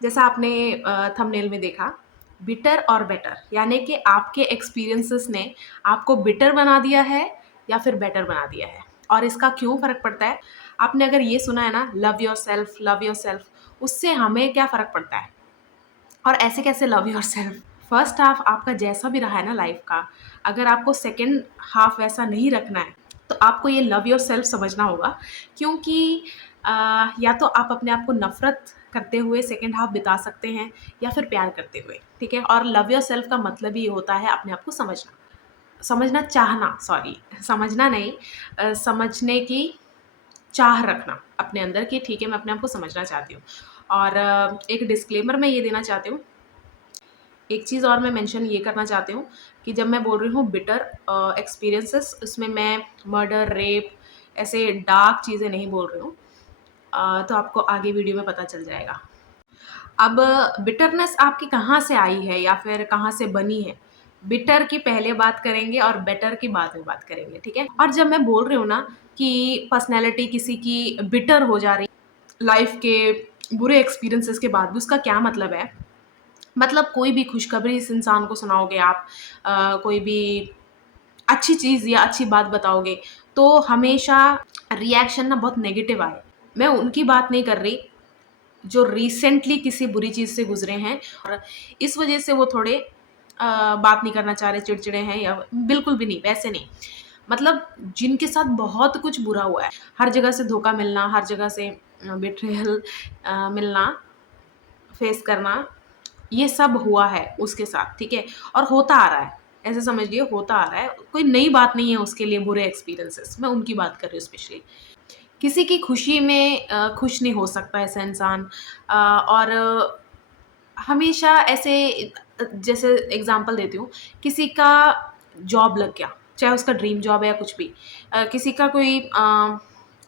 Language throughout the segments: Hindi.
जैसा आपने थंबनेल में देखा, बिटर और बेटर, यानी कि आपके एक्सपीरियंसेस ने आपको बिटर बना दिया है या फिर बेटर बना दिया है। और इसका क्यों फ़र्क पड़ता है? आपने अगर ये सुना है ना, लव योरसेल्फ, उससे हमें क्या फ़र्क पड़ता है? और ऐसे कैसे लव योरसेल्फ? फर्स्ट हाफ आपका जैसा भी रहा है ना लाइफ का, अगर आपको सेकंड हाफ वैसा नहीं रखना है, तो आपको ये लव योरसेल्फ समझना होगा। क्योंकि या तो आप अपने आप को नफ़रत करते हुए सेकंड हाफ बिता सकते हैं या फिर प्यार करते हुए, ठीक है? और लव योरसेल्फ का मतलब ही होता है अपने आप को समझना। समझना चाहना, सॉरी, समझना नहीं, समझने की चाह रखना अपने अंदर कि ठीक है, मैं अपने आप को समझना चाहती हूँ। और एक डिस्क्लेमर मैं ये देना चाहती हूँ, एक चीज़ और मैं मेंशन ये करना चाहती हूँ कि जब मैं बोल रही हूँ बिटर एक्सपीरियंसेस, उसमें मैं मर्डर, रेप, ऐसे डार्क चीज़ें नहीं बोल रही हूँ। तो आपको आगे वीडियो में पता चल जाएगा। अब बिटरनेस आपकी कहाँ से आई है या फिर कहाँ से बनी है? बिटर की पहले बात करेंगे और बेटर की बाद में बात करेंगे, ठीक है? और जब मैं बोल रही हूँ ना कि पर्सनैलिटी किसी की बिटर हो जा रही लाइफ के बुरे एक्सपीरियंसेस के बाद भी, उसका क्या मतलब है? मतलब कोई भी खुशखबरी इस इंसान को सुनाओगे आप, कोई भी अच्छी चीज़ या अच्छी बात बताओगे, तो हमेशा रिएक्शन ना बहुत नेगेटिव आए। मैं उनकी बात नहीं कर रही जो रिसेंटली किसी बुरी चीज़ से गुज़रे हैं और इस वज़ह से वो थोड़े बात नहीं करना चाह रहे, चिड़चिड़े हैं, या बिल्कुल भी नहीं, वैसे नहीं। मतलब जिनके साथ बहुत कुछ बुरा हुआ है, हर जगह से धोखा मिलना, हर जगह से बिट्रेयल मिलना, फेस करना, ये सब हुआ है उसके साथ, ठीक है? और होता आ रहा है, ऐसे समझ लिए होता आ रहा है, कोई नई बात नहीं है उसके लिए बुरे एक्सपीरियंसेस, मैं उनकी बात कर रही हूँ स्पेशली। किसी की खुशी में खुश नहीं हो सकता ऐसा इंसान, और हमेशा ऐसे जैसे एग्ज़ाम्पल देती हूँ, किसी का जॉब लग गया, चाहे उसका ड्रीम जॉब है या कुछ भी, किसी का कोई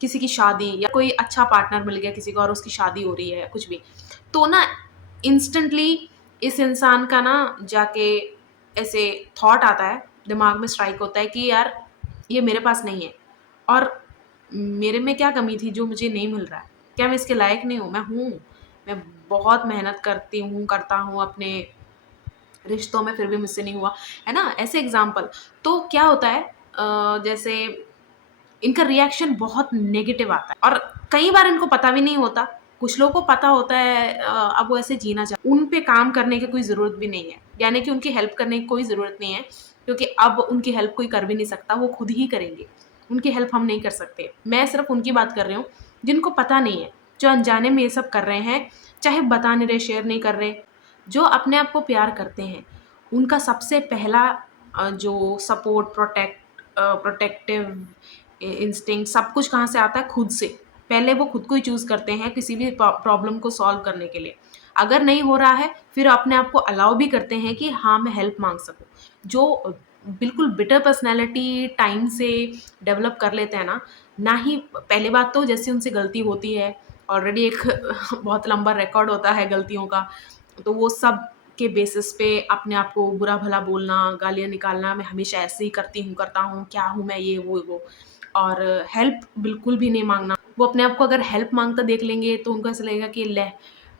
किसी की शादी या कोई अच्छा पार्टनर मिल गया किसी को और उसकी शादी हो रही है, कुछ भी, तो ना इंस्टेंटली इस इंसान का ना जाके ऐसे थॉट आता है, दिमाग में स्ट्राइक होता है कि यार ये मेरे पास नहीं है, और मेरे में क्या कमी थी जो मुझे नहीं मिल रहा है? क्या मैं इसके लायक नहीं हूँ? मैं हूँ। मैं बहुत मेहनत करता हूँ अपने रिश्तों में, फिर भी मुझसे नहीं हुआ, है ना? ऐसे एग्ज़ाम्पल। तो क्या होता है, जैसे इनका रिएक्शन बहुत नेगेटिव आता है और कई बार इनको पता भी नहीं होता। कुछ लोगों को पता होता है, अब वो ऐसे जीना उन पे काम करने की कोई ज़रूरत भी नहीं है। यानी कि उनकी हेल्प करने की कोई ज़रूरत नहीं है, क्योंकि अब उनकी हेल्प कोई कर भी नहीं सकता, वो खुद ही करेंगे। उनकी हेल्प हम नहीं कर सकते। मैं सिर्फ़ उनकी बात कर रही हूँ, जिनको पता नहीं है, जो अनजाने में ये सब कर रहे हैं, चाहे बता नहीं रहे, शेयर नहीं कर रहे। जो अपने आप को प्यार करते हैं, उनका सबसे पहला जो सपोर्ट, प्रोटेक्टिव इंस्टिंक्ट, सब कुछ कहाँ से आता है? खुद से। पहले वो खुद को ही चूज़ करते हैं किसी भी प्रॉब्लम को सॉल्व करने के लिए। अगर नहीं हो रहा है, फिर अपने आप को अलाउ भी करते हैं कि हाँ, मैं हेल्प माँग सकूँ। जो बिल्कुल बिटर पर्सनैलिटी टाइम से डेवलप कर लेते हैं ना, ना ही पहली बात तो जैसे उनसे गलती होती है, ऑलरेडी एक बहुत लंबा रिकॉर्ड होता है गलतियों का, तो वो सब के बेसिस पे अपने आप को बुरा-भला बोलना, गालियाँ निकालना, मैं हमेशा ऐसे ही करती हूँ, करता हूँ, क्या हूँ मैं, ये, वो। और हेल्प बिल्कुल भी नहीं माँगना। वो अपने आप को अगर हेल्प माँगता देख लेंगे तो उनको ऐसा लगेगा कि ले,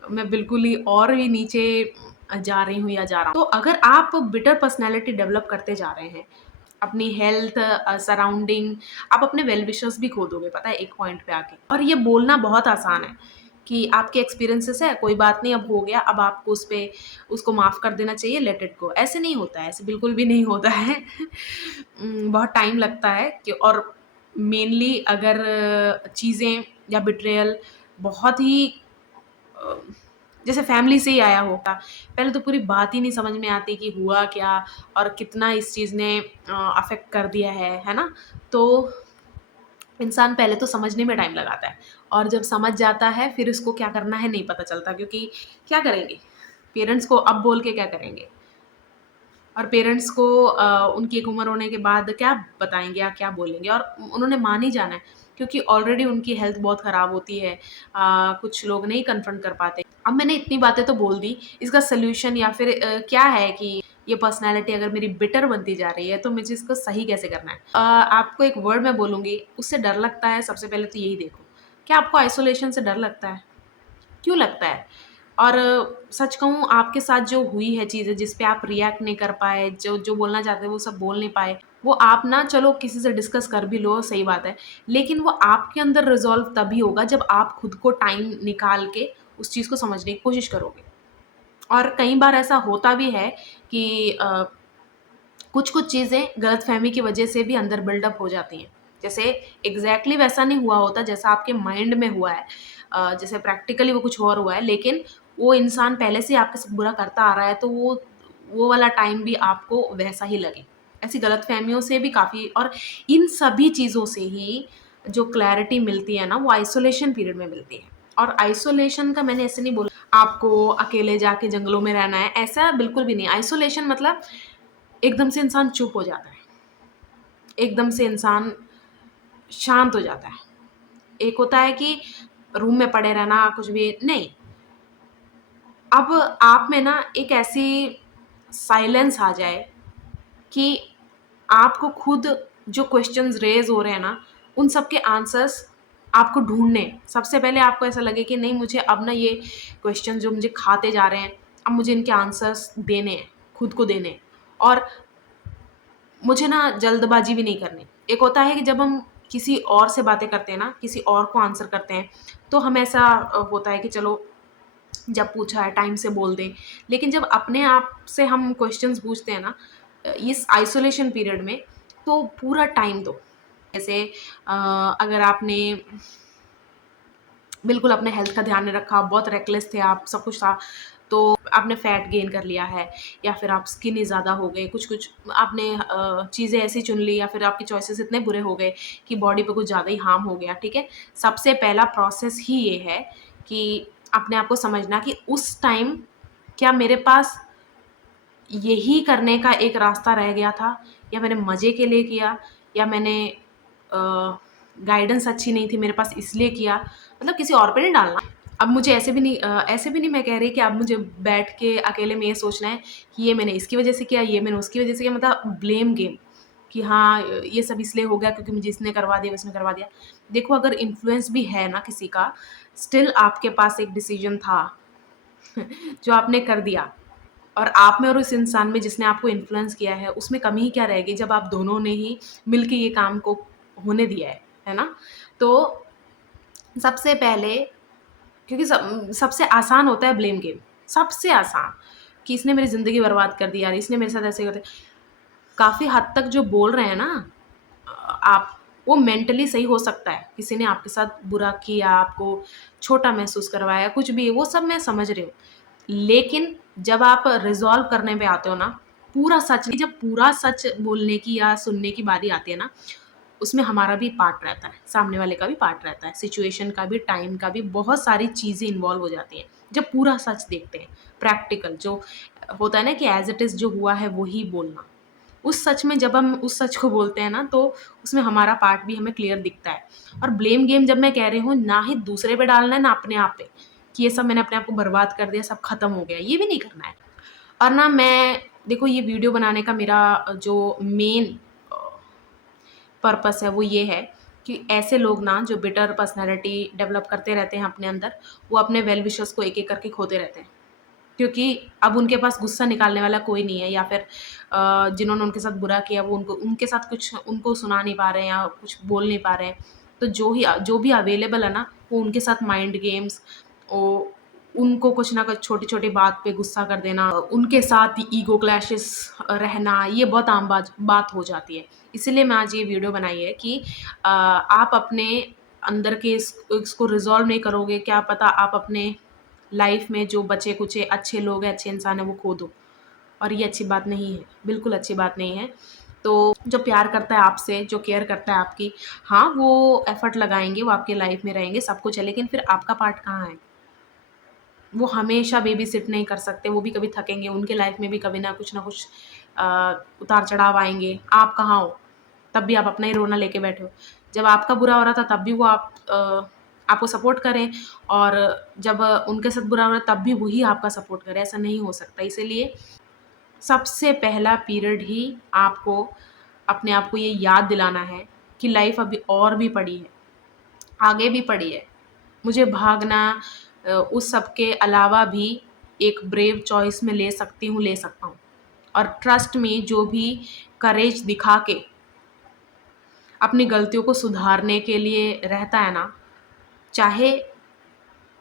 मैं बिल्कुल ही और भी नीचे जा रही हूँ या जा रहा हूँ। तो अगर आप बिटर पर्सनैलिटी डेवलप करते जा रहे हैं, अपनी हेल्थ, सराउंडिंग, आप अपने वेल विशर्स भी खो दोगे, पता है, एक पॉइंट पे आके। और ये बोलना बहुत आसान है कि आपके एक्सपीरियंसेस है, कोई बात नहीं, अब हो गया, अब आपको उसको माफ़ कर देना चाहिए, लेट इट गो। ऐसे नहीं होता है, ऐसे बिल्कुल भी नहीं होता है। बहुत टाइम लगता है कि, और मेनली अगर चीज़ें या बिट्रेयल बहुत ही अ, जैसे फैमिली से ही आया होगा, पहले तो पूरी बात ही नहीं समझ में आती कि हुआ क्या और कितना इस चीज़ ने अफ़ेक्ट कर दिया है ना? तो इंसान पहले तो समझने में टाइम लगाता है, और जब समझ जाता है फिर उसको क्या करना है नहीं पता चलता, क्योंकि क्या करेंगे? पेरेंट्स को अब बोल के क्या करेंगे? और पेरेंट्स को उनकी एक उम्र होने के बाद क्या बताएँगे या क्या बोलेंगे, और उन्होंने मान ही जाना है, क्योंकि ऑलरेडी उनकी हेल्थ बहुत ख़राब होती है। कुछ लोग नहीं कन्फ्रंट कर पाते। अब मैंने इतनी बातें तो बोल दी, इसका सॉल्यूशन या फिर क्या है कि ये पर्सनैलिटी अगर मेरी बिटर बनती जा रही है, तो मुझे इसको सही कैसे करना है? आपको एक वर्ड मैं बोलूँगी, उससे डर लगता है, सबसे पहले तो यही देखो। क्या आपको आइसोलेशन से डर लगता है? क्यों लगता है? और सच कहूँ आपके साथ जो हुई है चीज़ें जिस पे आप रिएक्ट नहीं कर पाए, जो जो बोलना चाहते थे वो सब बोल नहीं पाए, वो आप ना चलो किसी से डिस्कस कर भी लो, सही बात है। लेकिन वो आपके अंदर रिज़ॉल्व तभी होगा जब आप खुद को टाइम निकाल के उस चीज़ को समझने की कोशिश करोगे। और कई बार ऐसा होता भी है कि कुछ-कुछ चीज़ें गलतफ़हमी की वजह से भी अंदर बिल्डअप हो जाती हैं। जैसे एग्ज़ैक्टली वैसा नहीं हुआ होता जैसा आपके माइंड में हुआ है। जैसे प्रैक्टिकली वो कुछ और हुआ है, लेकिन वो इंसान पहले से ही आपके साथ बुरा करता आ रहा है, तो वो वाला टाइम भी आपको वैसा ही लगे। ऐसी गलतफ़हमियों से भी काफ़ी, और इन सभी चीज़ों से ही जो क्लैरिटी मिलती है ना, वो आइसोलेशन पीरियड में मिलती है। और आइसोलेशन का मैंने ऐसे नहीं बोला आपको अकेले जाके जंगलों में रहना है, ऐसा बिल्कुल भी नहीं। आइसोलेशन मतलब एकदम से इंसान चुप हो जाता है, एकदम से इंसान शांत हो जाता है। एक होता है कि रूम में पड़े रहना, कुछ भी नहीं। अब आप में ना एक ऐसी साइलेंस आ जाए कि आपको खुद जो क्वेश्चंस रेज़ हो रहे हैं ना, उन सब के आंसर्स आपको ढूँढने हैं। सबसे पहले आपको ऐसा लगे कि नहीं, मुझे अब ना ये क्वेश्चन जो मुझे खाते जा रहे हैं, अब मुझे इनके आंसर्स देने हैं, खुद को देने हैं। और मुझे ना जल्दबाजी भी नहीं करनी। एक होता है कि जब हम किसी और से बातें करते हैं ना, किसी और को आंसर करते हैं, तो हम ऐसा होता है कि चलो जब पूछा है टाइम से बोल दें। लेकिन जब अपने आप से हम क्वेश्चंस पूछते हैं ना इस आइसोलेशन पीरियड में, तो पूरा टाइम दो। जैसे अगर आपने बिल्कुल अपने हेल्थ का ध्यान नहीं रखा, बहुत रेकलेस थे आप, सब कुछ था, तो आपने फैट गेन कर लिया है, या फिर आप स्किनी ज़्यादा हो गए, कुछ-कुछ आपने चीज़ें ऐसी चुन ली, या फिर आपके चॉइसेस इतने बुरे हो गए कि बॉडी पे कुछ ज़्यादा ही हार्म हो गया, ठीक है? सबसे पहला प्रोसेस ही ये है कि अपने आप को समझना कि उस टाइम क्या मेरे पास यही करने का एक रास्ता रह गया था, या मैंने मज़े के लिए किया, या मैंने गाइडेंस अच्छी नहीं थी मेरे पास इसलिए किया, मतलब किसी और पे नहीं डालना। अब मुझे ऐसे भी नहीं मैं कह रही कि अब मुझे बैठ के अकेले में ये सोचना है कि ये मैंने इसकी वज़ह से किया, ये मैंने उसकी वज़ह से किया, मतलब ब्लेम गेम कि हाँ, ये सब इसलिए हो गया क्योंकि मुझे इसने करवा दिया, उसने करवा दिया। देखो, अगर इन्फ्लुएंस भी है ना किसी का, स्टिल आपके पास एक डिसीज़न था जो आपने कर दिया। और आप में और उस इंसान में जिसने आपको इन्फ्लुएंस किया है, उसमें कमी ही क्या रहेगी जब आप दोनों ने ही मिल के ये काम को होने दिया है ना? तो सबसे पहले, क्योंकि सबसे आसान होता है ब्लेम गेम, सबसे आसान, कि इसने मेरी ज़िंदगी बर्बाद कर दी यार, इसने मेरे साथ ऐसे कर दिया। काफ़ी हद तक जो बोल रहे हैं ना आप, वो मेंटली सही हो सकता है। किसी ने आपके साथ बुरा किया, आपको छोटा महसूस करवाया, कुछ भी, वो सब मैं समझ रही हूँ। लेकिन जब आप रिज़ॉल्व करने पे आते हो ना, पूरा सच नहीं, जब पूरा सच बोलने की या सुनने की बारी आती है ना, उसमें हमारा भी पार्ट रहता है, सामने वाले का भी पार्ट रहता है, सिचुएशन का भी, टाइम का भी, बहुत सारी चीज़ें इन्वॉल्व हो जाती हैं। जब पूरा सच देखते हैं, प्रैक्टिकल जो होता है ना कि एज़ इट इज़ जो हुआ है वो ही बोलना। उस सच में जब हम उस सच को बोलते हैं ना, तो उसमें हमारा पार्ट भी हमें क्लियर दिखता है। और ब्लेम गेम जब मैं कह रही हूँ, ना ही दूसरे पे डालना है, ना अपने आप पे, कि ये सब मैंने अपने आप को बर्बाद कर दिया, सब खत्म हो गया, ये भी नहीं करना है। और ना मैं देखो, ये वीडियो बनाने का मेरा जो मेन पर्पस है वो ये है कि ऐसे लोग ना जो बिटर पर्सनैलिटी डेवलप करते रहते हैं अपने अंदर, वो अपने वेल विशर्स को एक-एक करके खोते रहते हैं। क्योंकि अब उनके पास गुस्सा निकालने वाला कोई नहीं है, या फिर जिन्होंने उनके साथ बुरा किया वो उनके साथ कुछ उनको सुना नहीं पा रहे हैं या कुछ बोल नहीं पा रहे हैं। तो जो भी अवेलेबल है ना, वो उनके साथ माइंड गेम्स, ओ उनको कुछ ना कुछ छोटी-छोटी बात पे गुस्सा कर देना, उनके साथ ईगो क्लैशेस रहना, ये बहुत आम बात हो जाती है। इसीलिए मैं आज ये वीडियो बनाई है कि आप अपने अंदर के इसको रिज़ॉल्व नहीं करोगे, क्या पता आप अपने लाइफ में जो बचे-कुचे अच्छे लोग हैं, अच्छे इंसान हैं, वो खो दो, और ये अच्छी बात नहीं है, बिल्कुल अच्छी बात नहीं है। तो जो प्यार करता है आपसे, जो केयर करता है आपकी, हाँ, वो एफ़र्ट लगाएँगे, वो आपकी लाइफ में रहेंगे, सब कुछ है, लेकिन फिर आपका पार्ट कहाँ है? वो हमेशा बेबी-सिट नहीं कर सकते, वो भी कभी थकेंगे, उनके लाइफ में भी कभी ना कुछ उतार-चढ़ाव आएँगे। आप कहाँ हो? तब भी आप अपना ही रोना लेके बैठे हो। जब आपका बुरा हो रहा था तब भी वो आपको सपोर्ट करें, और जब उनके साथ बुरा हो रहा है तब भी वही आपका सपोर्ट करें, ऐसा नहीं हो सकता। इसीलिए सबसे पहला पीरियड ही आपको अपने आप को ये याद दिलाना है कि लाइफ़ अभी और भी पड़ी है, आगे भी पड़ी है। मुझे भागना, उस सब के अलावा भी एक ब्रेव चॉइस मैं ले सकती हूँ, ले सकता हूँ। और ट्रस्ट में जो भी करेज दिखा के अपनी गलतियों को सुधारने के लिए रहता है ना, चाहे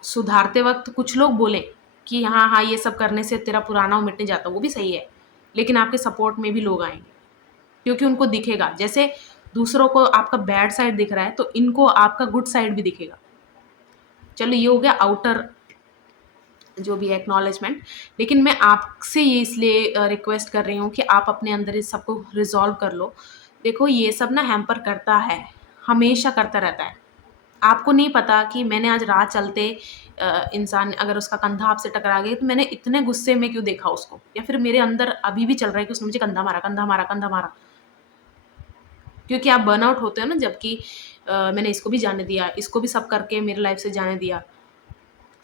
सुधारते वक़्त कुछ लोग बोलें कि हाँ, हाँ, ये सब करने से तेरा पुराना वो मिट नहीं जाता, वो भी सही है। लेकिन आपके सपोर्ट में भी लोग आएँगे, क्योंकि उनको दिखेगा। जैसे दूसरों को आपका बैड साइड दिख रहा है, तो इनको आपका गुड साइड भी दिखेगा। चलो ये हो गया आउटर जो भी है एक्नॉलेजमेंट। लेकिन मैं आपसे ये इसलिए रिक्वेस्ट कर रही हूँ कि आप अपने अंदर इस सबको रिज़ॉल्व कर लो। देखो ये सब ना हैम्पर करता है, हमेशा करता रहता है। आपको नहीं पता कि मैंने आज राह चलते इंसान अगर उसका कंधा आपसे टकरा गया तो मैंने इतने गुस्से में क्यों देखा उसको, या फिर मेरे अंदर अभी भी चल रहा है कि उसने मुझे कंधा मारा, कंधा मारा, कंधा मारा। क्योंकि आप बर्नआउट होते हो ना, जबकि मैंने इसको भी जाने दिया, इसको भी सब करके मेरी लाइफ से जाने दिया,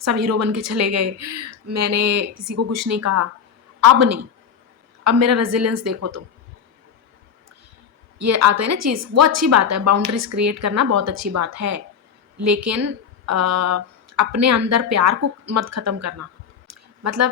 सब हीरो बन के चले गए, मैंने किसी को कुछ नहीं कहा। अब नहीं, अब मेरा रेजिलियंस देखो तुम। ये आता है ना चीज़, वो अच्छी बात है, बाउंड्रीज क्रिएट करना बहुत अच्छी बात है, लेकिन अ, अपने अंदर प्यार को मत ख़त्म करना। मतलब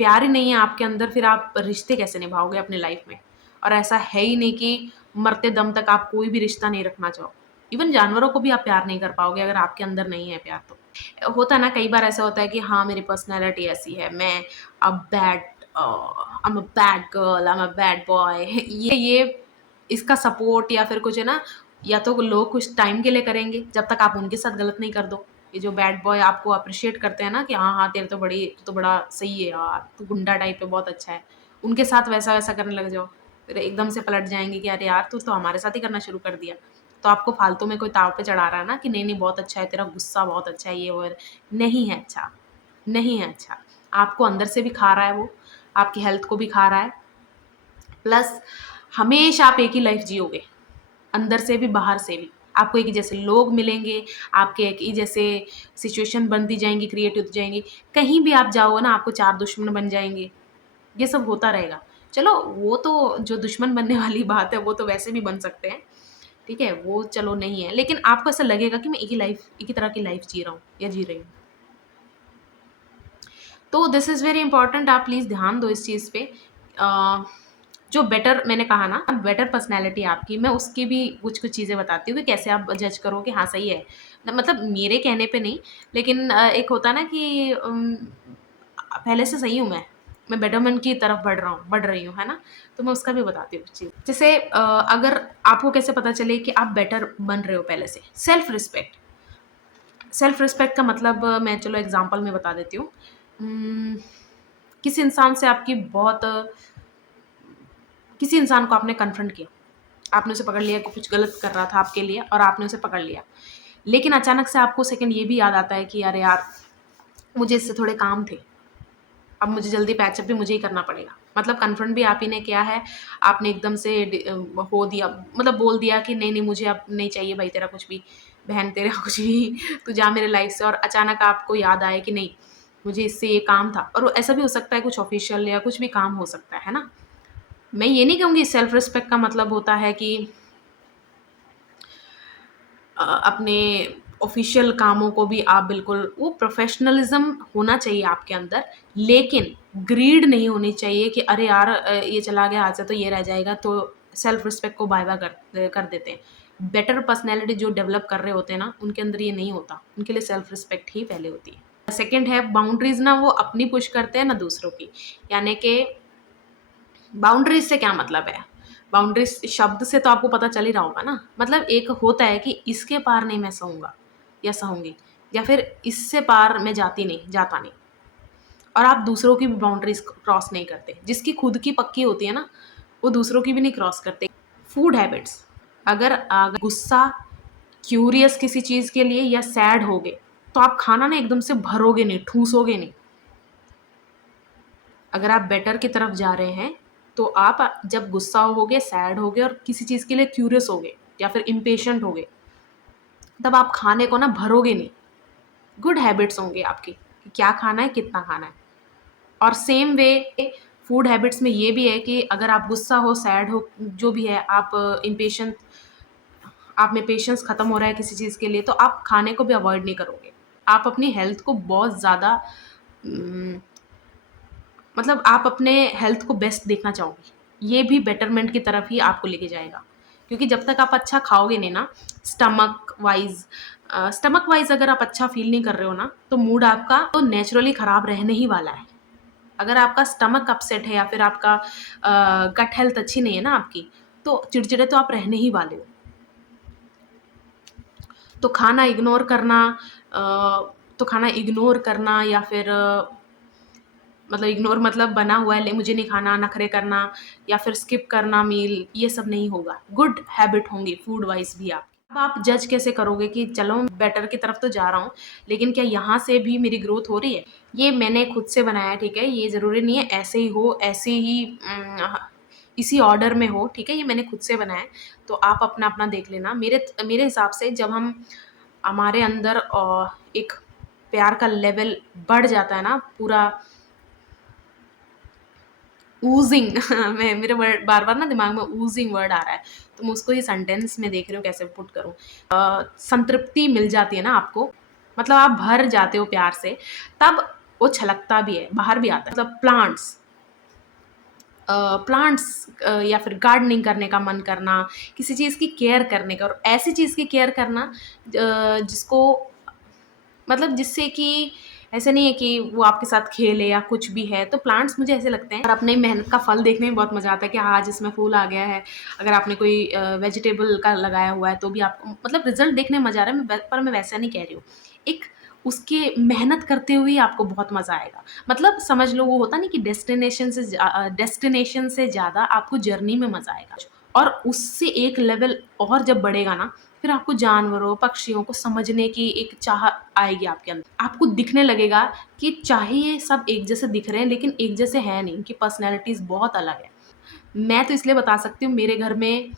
प्यार ही नहीं है आपके अंदर, फिर आप रिश्ते कैसे निभाओगे अपने लाइफ में? और ऐसा है ही नहीं कि मरते दम तक आप कोई भी रिश्ता नहीं रखना चाहो। इवन जानवरों को भी आप प्यार नहीं कर पाओगे अगर आपके अंदर नहीं है प्यार तो। होता है ना, कई बार ऐसा होता है कि हाँ, मेरी पर्सनैलिटी ऐसी है, मैं a bad I am a bad girl, I am a bad boy ये इसका सपोर्ट या फिर कुछ है ना, या तो लोग कुछ टाइम के लिए करेंगे जब तक आप उनके साथ गलत नहीं कर दो। ये जो बैड बॉय आपको अप्रिशिएट करते हैं ना कि हाँ, हाँ, तेरे तो बड़ी तू तो बड़ा सही है यार, तू गुंडा टाइप है, बहुत अच्छा है। उनके साथ वैसा-वैसा करने लग जाओ, फिर एकदम से पलट जाएँगे कि अरे यार, तू तो हमारे साथ ही करना शुरू कर दिया। तो आपको फालतू में कोई ताव पे चढ़ा रहा है ना कि नहीं-नहीं बहुत अच्छा है, तेरा गुस्सा बहुत अच्छा है, ये वो है। नहीं है अच्छा, नहीं है अच्छा। आपको अंदर से भी खा रहा है वो, आपकी हेल्थ को भी खा रहा है, प्लस हमेशा आप एक ही लाइफ़ जियोगे। अंदर से भी बाहर से भी। आपको एक ही जैसे लोग मिलेंगे, आपके एक ही जैसे सिचुएशन बनती जाएँगी, क्रिएट होती जाएँगी। कहीं भी आप जाओ ना, आपको 4 दुश्मन बन जाएँगे। ये सब होता रहेगा। चलो वो तो जो दुश्मन बनने वाली बात है, वो तो वैसे भी बन सकते हैं, ठीक है? वो चलो नहीं है, लेकिन आपको ऐसा लगेगा कि मैं एक ही तरह की लाइफ़ जी रहा हूँ या जी रही हूँ। तो दिस इज़ वेरी इम्पोर्टेंट, आप प्लीज़ ध्यान दो इस चीज़ पे। अ, जो बेटर मैंने कहा ना, बेटर पर्सनैलिटी आपकी, मैं उसकी भी कुछ-कुछ चीज़ें बताती हूँ कि कैसे आप जज करो कि हाँ, सही है। मतलब मेरे कहने पे नहीं, लेकिन एक होता है ना कि पहले से सही हूँ मैं बेटरमेंट की तरफ बढ़ रही हूँ, है ना? तो मैं उसका भी बताती हूँ कुछ चीज़। जैसे अगर आपको कैसे पता चले कि आप बेटर बन रहे हो पहले से? Self respect. सेल्फ रिस्पेक्ट का मतलब मैं चलो एग्ज़ाम्पल में बता देती हूँ। किसी इंसान से आपकी बहुत किसी इंसान को आपने कन्फ्रंट किया, आपने उसे पकड़ लिया कि कुछ गलत कर रहा था आपके लिए और आपने उसे पकड़ लिया। लेकिन अचानक से आपको सेकंड ये भी याद आता है कि अरे यार, मुझे इससे थोड़े काम थे। अब मुझे जल्दी पैचअप भी मुझे ही करना पड़ेगा। मतलब कन्फ्रंट भी आप ही ने किया है, आपने एकदम से हो दिया, मतलब बोल दिया कि नहीं, नहीं मुझे अब नहीं चाहिए भाई तेरा कुछ भी, बहन तेरा कुछ भी, तू जा मेरे लाइफ़ से। और अचानक आपको याद आया कि नहीं, मुझे इससे ये काम था, और वो ऐसा भी हो सकता है कुछ ऑफ़िशियल या कुछ भी काम हो सकता है ना? मैं ये नहीं कहूँगी सेल्फ रिस्पेक्ट का मतलब होता है कि अपने ऑफ़िशियल कामों को भी आप बिल्कुल, वो प्रोफ़ेशनलिज़्म होना चाहिए आपके अंदर, लेकिन ग्रीड नहीं होनी चाहिए कि अरे यार ये चला गया हाथ से तो ये रह जाएगा, तो सेल्फ रिस्पेक्ट को बाय-बाय कर देते हैं। बेटर पर्सनैलिटी जो डेवलप कर रहे होते हैं ना, उनके अंदर ये नहीं होता, उनके लिए सेल्फ रिस्पेक्ट ही पहले होती है। सेकंड है बाउंड्रीज़, ना वो अपनी पुश करते हैं ना दूसरों की। यानी कि बाउंड्रीज़ से क्या मतलब है? बाउंड्रीज़ शब्द से तो आपको पता चल ही रहा होगा ना, मतलब एक होता है कि इसके पार नहीं मैं सहूँगा या सहूँगी, या फिर इससे पार मैं जाती नहीं, जाता नहीं। और आप दूसरों की भी बाउंड्रीज़ क्रॉस नहीं करते। जिसकी खुद की पक्की होती है ना, वो दूसरों की भी नहीं क्रॉस करते। फूड हैबिट्स, अगर गुस्सा, क्यूरियस किसी चीज़ के लिए या सैड होगे, तो आप खाना ना एकदम से भरोगे नहीं, ठूँसोगे नहीं। अगर आप बेटर की तरफ जा रहे हैं, तो आप जब गुस्सा होगे, सैड होगे और किसी चीज़ के लिए क्यूरियस होगे या फिर इम्पेशेंट होगे, तब आप खाने को ना भरोगे नहीं। गुड हैबिट्स होंगे आपकी कि क्या खाना है, कितना खाना है। और सेम वे फूड हैबिट्स में ये भी है कि अगर आप गुस्सा हो, सैड हो, जो भी है, आप इम्पेशेंट, आप में पेशेंस खत्म हो रहा है किसी चीज़ के लिए, तो आप खाने को भी अवॉइड नहीं करोगे। आप अपनी हेल्थ को बहुत ज़्यादा उम, मतलब आप अपने हेल्थ को बेस्ट देखना चाहोगे। ये भी बेटरमेंट की तरफ ही आपको लेके जाएगा। क्योंकि जब तक आप अच्छा खाओगे नहीं ना, स्टमक वाइज़ अगर आप अच्छा फ़ील नहीं कर रहे हो ना, तो मूड आपका तो नेचुरली ख़राब रहने ही वाला है। अगर आपका स्टमक अपसेट है या फिर आपका गट हेल्थ अच्छी नहीं है ना आपकी, तो चिड़चिड़े तो आप रहने ही वाले हो। तो खाना इग्नोर करना अ, तो खाना इग्नोर करना या फिर मतलब इग्नोर मतलब बना हुआ है ले मुझे नहीं खाना, नखरे करना या फिर स्किप करना मील, ये सब नहीं होगा। गुड हैबिट होंगी फूड वाइज़ भी आपकी। अब आप जज कैसे करोगे कि चलो बेटर की तरफ तो जा रहा हूँ, लेकिन क्या यहाँ से भी मेरी ग्रोथ हो रही है? ये मैंने खुद से बनाया, ठीक है? ये ज़रूरी नहीं है ऐसे ही हो, ऐसे ही इसी ऑर्डर में हो, ठीक है? ये मैंने खुद से बनाया है, तो आप अपना-अपना देख लेना। मेरे हिसाब से जब हम हमारे अंदर एक प्यार का लेवल बढ़ जाता है ना पूरा ऊज़िंग मैं मेरे वर्ड बार-बार ना दिमाग में ऊज़िंग वर्ड आ रहा है, तो मैं उसको ये सेंटेंस में देख रही हूँ कैसे पुट करूँ। संतृप्ति मिल जाती है ना आपको, मतलब आप भर जाते हो प्यार से, तब वो छलकता भी है, बाहर भी आता है। मतलब प्लांट्स या फिर गार्डनिंग करने का मन करना, किसी चीज़ की केयर करने का और ऐसी चीज़ की केयर करना जिसको मतलब जिससे कि ऐसा नहीं है कि वो आपके साथ खेले या कुछ भी है, तो प्लांट्स मुझे ऐसे लगते हैं और अपनी मेहनत का फल देखने में बहुत मज़ा आता है कि हाँ, आज इसमें फूल आ गया है। अगर आपने कोई वेजिटेबल का लगाया हुआ है, तो भी आपको मतलब रिज़ल्ट देखने में मज़ा आ रहा है, पर मैं वैसा नहीं कह रही हूँ। एक उसके मेहनत करते हुए ही आपको बहुत मज़ा आएगा। मतलब समझ लो वो होता नहीं कि डेस्टिनेशन से ज़्यादा आपको जर्नी में मज़ा आएगा और उससे एक लेवल और जब बढ़ेगा ना, फिर आपको जानवरों, पक्षियों को समझने की एक चाह आएगी आपके अंदर। आपको दिखने लगेगा कि चाहे ये सब एक जैसे दिख रहे हैं, लेकिन एक जैसे हैं नहीं, इनकी पर्सनैलिटीज़ बहुत अलग है। मैं तो इसलिए बता सकती हूँ मेरे घर में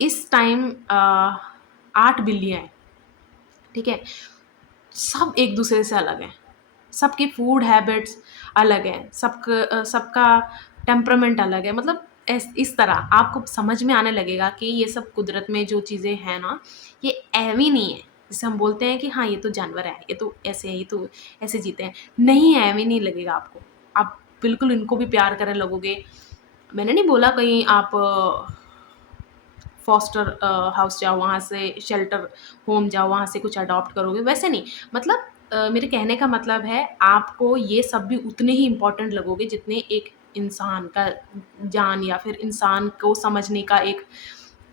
इस टाइम 8 बिल्लियाँ हैं, ठीक है? सब एक-दूसरे से अलग हैं। सबकी फूड हैबिट्स अलग हैं, सबका टेम्परामेंट अलग है। मतलब इस तरह आपको समझ में आने लगेगा कि ये सब कुदरत में जो चीज़ें हैं ना, ये ऐवी नहीं है। जैसे हम बोलते हैं कि हाँ, ये तो जानवर है, ये तो ऐसे है, ये तो ऐसे जीते हैं। नहीं है, ऐवी नहीं लगेगा आपको। आप बिल्कुल इनको भी प्यार करने लगोगे। मैंने नहीं बोला कहीं आप फॉस्टर हाउस जाओ, वहाँ से शेल्टर होम जाओ, वहाँ से कुछ अडॉप्ट करोगे, वैसे नहीं। मतलब मेरे कहने का मतलब है आपको ये सब भी उतने ही इम्पोर्टेंट लगोगे जितने एक इंसान का जान या फिर इंसान को समझने का एक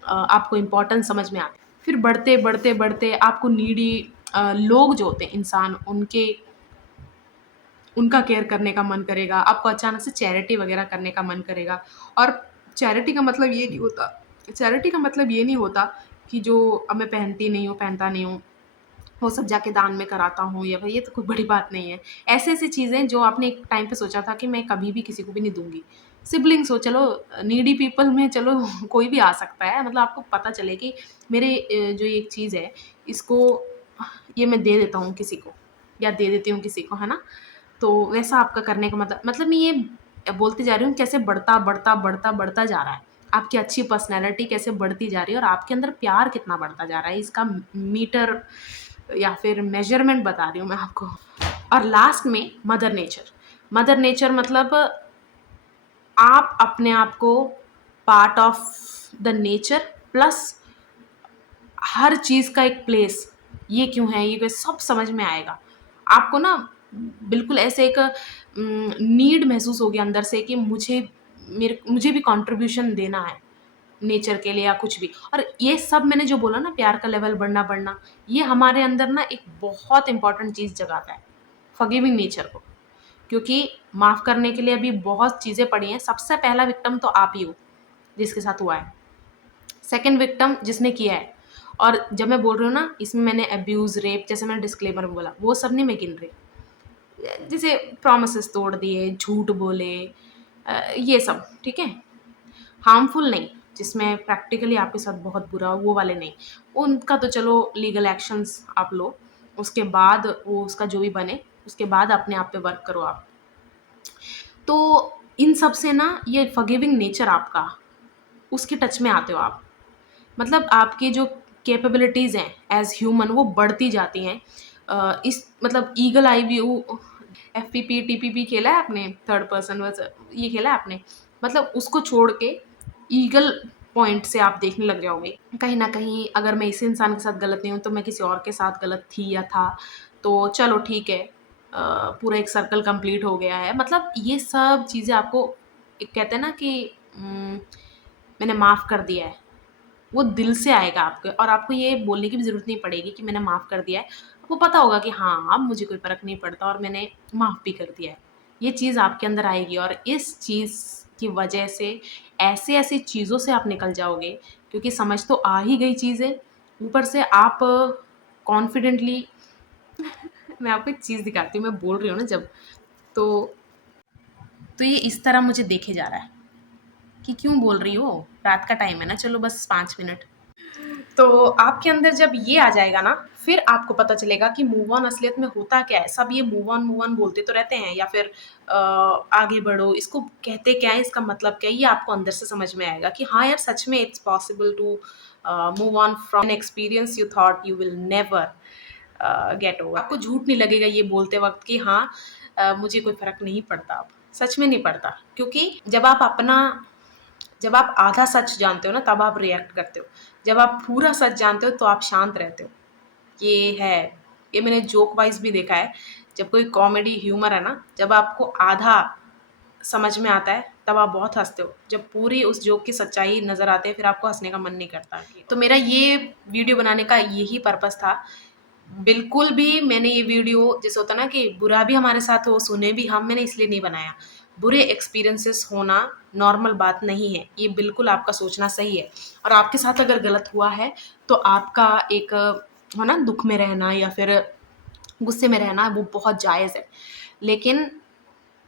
आपको इम्पोर्टेंस समझ में आता है। फिर बढ़ते, बढ़ते, बढ़ते आपको नीडी लोग जो होते हैं इंसान उनका केयर करने का मन करेगा, आपको अचानक से चैरिटी वगैरह करने का मन करेगा और चैरिटी का मतलब ये नहीं होता कि जो अब मैं पहनती नहीं हूँ, पहनता नहीं हूँ, वो सब जाके दान में कराता हूँ या भई ये तो कोई बड़ी बात नहीं है। ऐसी-ऐसी चीज़ें जो आपने एक टाइम पे सोचा था कि मैं कभी भी किसी को भी नहीं दूँगी। सिबलिंग्स हो चलो नीडी पीपल में चलो कोई भी आ सकता है मतलब आपको पता चले कि मेरे जो ये एक चीज़ है इसको ये मैं दे देता हूँ किसी को या दे देती हूँ किसी को, है ना? तो वैसा आपका करने का मतलब मैं ये बोलते जा रही हूँ कैसे बढ़ता, बढ़ता, बढ़ता, बढ़ता जा रहा है। आपकी अच्छी पर्सनैलिटी कैसे बढ़ती जा रही है और आपके अंदर प्यार कितना बढ़ता जा रहा है, इसका मीटर या फिर मेज़रमेंट बता रही हूँ मैं आपको। और लास्ट में मदर नेचर। मदर नेचर मतलब आप अपने आप को part of the nature plus हर चीज़ का एक प्लेस, ये क्यों है, ये क्यों सब समझ में आएगा। आपको ना बिल्कुल ऐसे एक नीड महसूस होगी अंदर से कि मुझे भी कंट्रीब्यूशन देना है, नेचर के लिए या कुछ भी। और ये सब मैंने जो बोला ना प्यार का लेवल बढ़ना-बढ़ना, ये हमारे अंदर ना एक बहुत इम्पोर्टेंट चीज़ जगाता है, फ़ॉरगिविंग नेचर को। क्योंकि माफ़ करने के लिए अभी बहुत चीज़ें पड़ी हैं, सबसे पहला विक्टिम तो आप ही हो, जिसके साथ हुआ है। सेकंड विक्टिम जिसने किया है और जब मैं बोल रही हूँ ना इसमें मैंने अब्यूज़, रेप जैसे मैंने डिस्क्लेमर में बोला, वो सब नहीं मैं गिन रही। जैसे प्रॉमिसेस तोड़ दिए, झूठ बोले ये सब, ठीक है? हार्मफुल नहीं, जिसमें प्रैक्टिकली आपके साथ बहुत बुरा हो, वो वाले नहीं। उनका तो चलो लीगल एक्शंस आप लो, उसके बाद वो उसका जो भी बने, उसके बाद अपने आप पे वर्क करो आप। तो इन सब से ना ये फ़ॉरगिविंग नेचर आपका, उसके टच में आते हो आप। मतलब आपकी जो कैपेबिलिटीज़ हैं एज़ ह्यूमन वो बढ़ती जाती हैं। इस मतलब eagle eye view, FPP TPP खेला है आपने, थर्ड पर्सन वर्स, ये खेला है आपने, मतलब उसको छोड़ के ईगल पॉइंट से आप देखने लग जाओगे। कहीं ना कहीं अगर मैं इस इंसान के साथ गलत नहीं हूँ तो मैं किसी और के साथ गलत थी या था, तो चलो ठीक है, पूरा एक सर्कल कंप्लीट हो गया है। मतलब ये सब चीज़ें आपको, एक कहते हैं ना कि मैंने माफ़ कर दिया है, वो दिल से आएगा आपके, और आपको ये बोलने की भी ज़रूरत नहीं पड़ेगी कि मैंने माफ़ कर दिया है। आपको पता होगा कि हाँ, अब मुझे कोई फ़र्क नहीं पड़ता और मैंने माफ़ भी कर दिया है। ये चीज़ आपके अंदर आएगी और इस चीज़ की वजह से ऐसी-ऐसी चीज़ों से आप निकल जाओगे, क्योंकि समझ तो आ ही गई चीज़ें, ऊपर से आप कॉन्फिडेंटली मैं आपको एक चीज़ दिखाती हूँ, मैं बोल रही हूँ ना जब, तो ये इस तरह मुझे देखे जा रहा है कि क्यों बोल रही हो? रात का टाइम है ना, चलो बस 5 मिनट। तो आपके अंदर जब ये आ जाएगा ना, फिर आपको पता चलेगा कि मूव ऑन असलियत में होता क्या है। सब ये मूव ऑन बोलते तो रहते हैं, या फिर आगे बढ़ो, इसको कहते क्या है, इसका मतलब क्या है, ये आपको अंदर से समझ में आएगा कि हाँ यार, सच में it's possible to move on from an experience you thought you will never get over. आपको झूठ नहीं लगेगा ये बोलते वक्त कि हाँ, मुझे कोई फर्क नहीं पड़ता अब। सच में नहीं पड़ता, क्योंकि जब आप आधा सच जानते हो ना, तब आप रिएक्ट करते हो। जब आप पूरा सच जानते हो तो आप शांत रहते हो। ये है, ये मैंने जोक वाइज भी देखा है। जब कोई कॉमेडी ह्यूमर है ना, जब आपको आधा समझ में आता है तब आप बहुत हंसते हो, जब पूरी उस जोक की सच्चाई नज़र आती है फिर आपको हंसने का मन नहीं करता। तो मेरा ये वीडियो बनाने का यही पर्पस था। बिल्कुल भी मैंने ये वीडियो, जैसे होता है ना कि बुरा भी हमारे साथ हो, सुने भी हम, मैंने इसलिए नहीं बनाया। बुरे एक्सपीरियंसेस होना नॉर्मल बात नहीं है, ये बिल्कुल आपका सोचना सही है। और आपके साथ अगर गलत हुआ है तो आपका एक है ना, दुख में रहना या फिर गुस्से में रहना, वो बहुत जायज़ है। लेकिन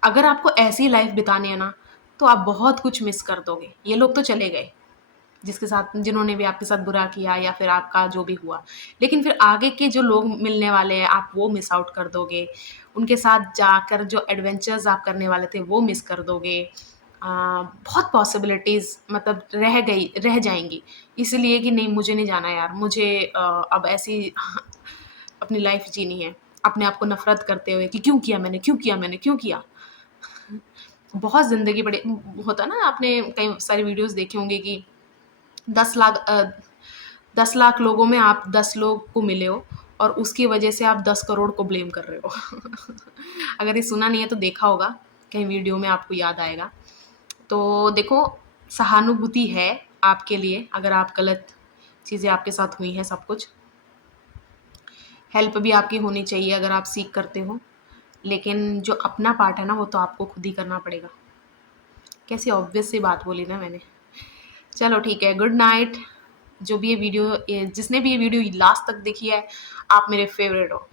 अगर आपको ऐसी लाइफ बितानी है ना, तो आप बहुत कुछ मिस कर दोगे। ये लोग तो चले गए, जिसके साथ, जिन्होंने भी आपके साथ बुरा किया या फिर आपका जो भी हुआ। लेकिन फिर आगे के जो लोग मिलने वाले हैं, आप वो मिस आउट कर दोगे। उनके साथ जाकर जो एडवेंचर्स आप करने वाले थे, वो मिस कर दोगे। बहुत पॉसिबिलिटीज़ मतलब रह जाएँगी। इसलिए कि नहीं, मुझे नहीं जाना यार, मुझे अब ऐसी अपनी लाइफ़ जीनी है। अपने आप को नफ़रत करते हुए कि क्यों किया मैंने, क्यों किया मैंने, क्यों किया? बहुत ज़िंदगी बड़ी होता है ना, आपने कई सारी वीडियोज़ देखे होंगे कि 10 लाख 10 लाख लोगों में आप 10 लोग को मिले हो और उसकी वजह से आप 10 करोड़ को ब्लेम कर रहे हो। अगर ये सुना नहीं है तो देखा होगा, कहीं वीडियो में आपको याद आएगा। तो देखो, सहानुभूति है आपके लिए, अगर आप गलत चीज़ें आपके साथ हुई हैं सब कुछ। हेल्प भी आपकी होनी चाहिए अगर आप सीक करते हो। लेकिन जो अपना पार्ट है ना, वो तो आपको खुद ही करना पड़ेगा। कैसी ऑब्वियस सी बात बोली ना मैंने। चलो ठीक है, गुड नाइट। जो भी जिसने भी ये वीडियो लास्ट तक देखी है, आप मेरे फेवरेट हो।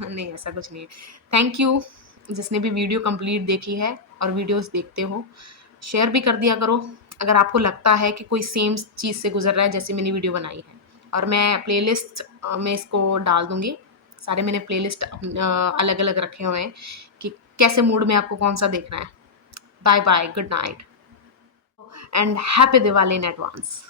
नहीं, ऐसा कुछ नहीं है। थैंक यू जिसने भी वीडियो कंप्लीट देखी है और वीडियोस देखते हो। शेयर भी कर दिया करो अगर आपको लगता है कि कोई सेम चीज़ से गुजर रहा है जैसे मैंने वीडियो बनाई है। और मैं प्लेलिस्ट में इसको डाल दूँगी। सारे मैंने प्लेलिस्ट अलग-अलग रखे हुए हैं कि कैसे मूड में आपको कौन-सा देखना है। Bye bye, good night and happy Diwali in advance.